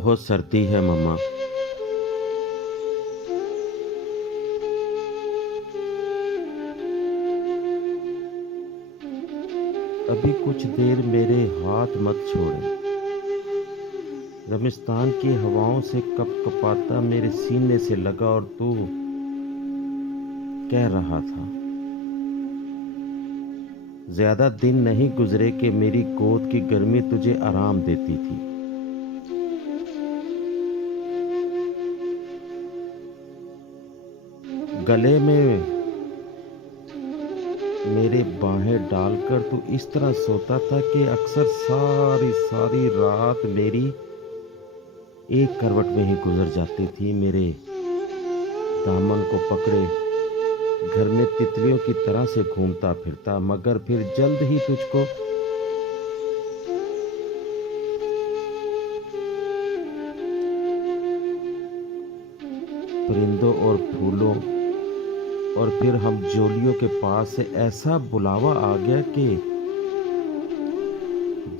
बहुत सर्दी है मम्मा। अभी कुछ देर मेरे हाथ मत छोड़े। रेगिस्तान की हवाओं से कपकपाता मेरे सीने से लगा और तू कह रहा था, ज्यादा दिन नहीं गुजरे कि मेरी गोद की गर्मी तुझे आराम देती थी। गले में मेरे बाहें डालकर तू इस तरह सोता था कि अक्सर सारी सारी रात मेरी एक करवट में ही गुजर जाती थी। मेरे दामन को पकड़े घर में तितलियों की तरह से घूमता फिरता, मगर फिर जल्द ही तुझको परिंदों और फूलों और फिर हम जोलियों के पास से ऐसा बुलावा आ गया कि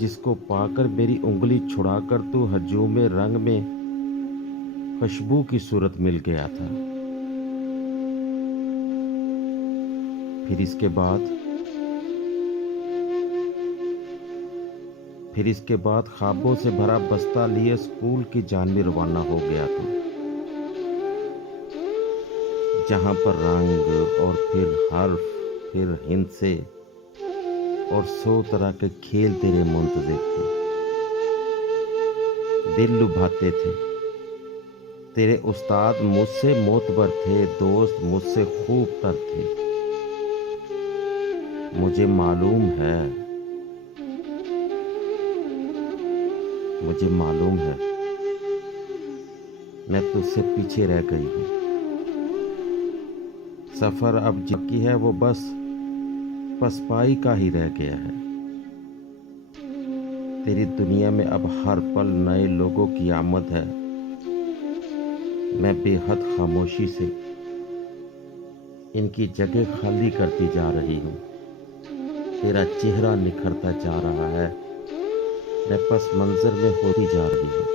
जिसको पाकर मेरी उंगली छुड़ाकर तू हजूमे रंग में खुशबू की सूरत मिल गया था। फिर इसके बाद ख्वाबों से भरा बस्ता लिए स्कूल की जानवी रवाना हो गया था, जहां पर रंग और फिर हर्फ, फिर हिंसे और 100 तरह के खेल तेरे मुंतजिर थे, दिल लुभाते थे। तेरे उस्ताद मुझसे मोतबर थे, दोस्त मुझसे खूब तर थे। मुझे मालूम है मैं तुझसे पीछे रह गई हूँ। सफर अब बाकी है, वो बस पसपाई का ही रह गया है। तेरी दुनिया में अब हर पल नए लोगों की आमद है। मैं बेहद खामोशी से इनकी जगह खाली करती जा रही हूँ। तेरा चेहरा निखरता जा रहा है, मैं पस मंजर में होती जा रही हूँ।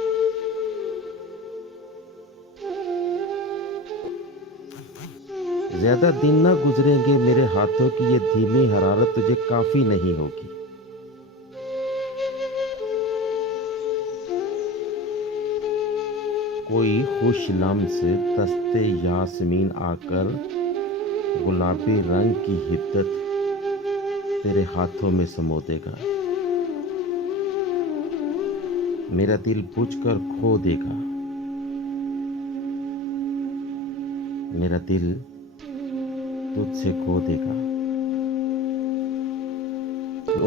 ज्यादा दिन ना गुजरेंगे मेरे हाथों की ये धीमी हरारत तुझे काफी नहीं होगी। कोई खुश लम्स दस्ते यास्मीन आकर गुलाबी रंग की हिद्दत तेरे हाथों में समो देगा। मेरा दिल बुझकर खो देगा। मेरा दिल तुझसे खो देगा।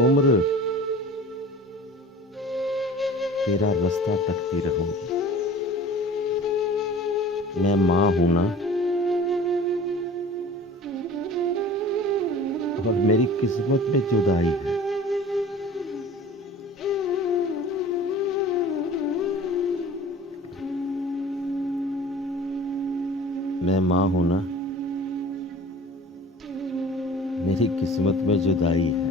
उम्र तेरा रास्ता तकती रहूंगी। मैं माँ हूं ना, और मेरी किस्मत में जुदाई है। मैं माँ हूं ना, मेरी किस्मत में जुदाई है।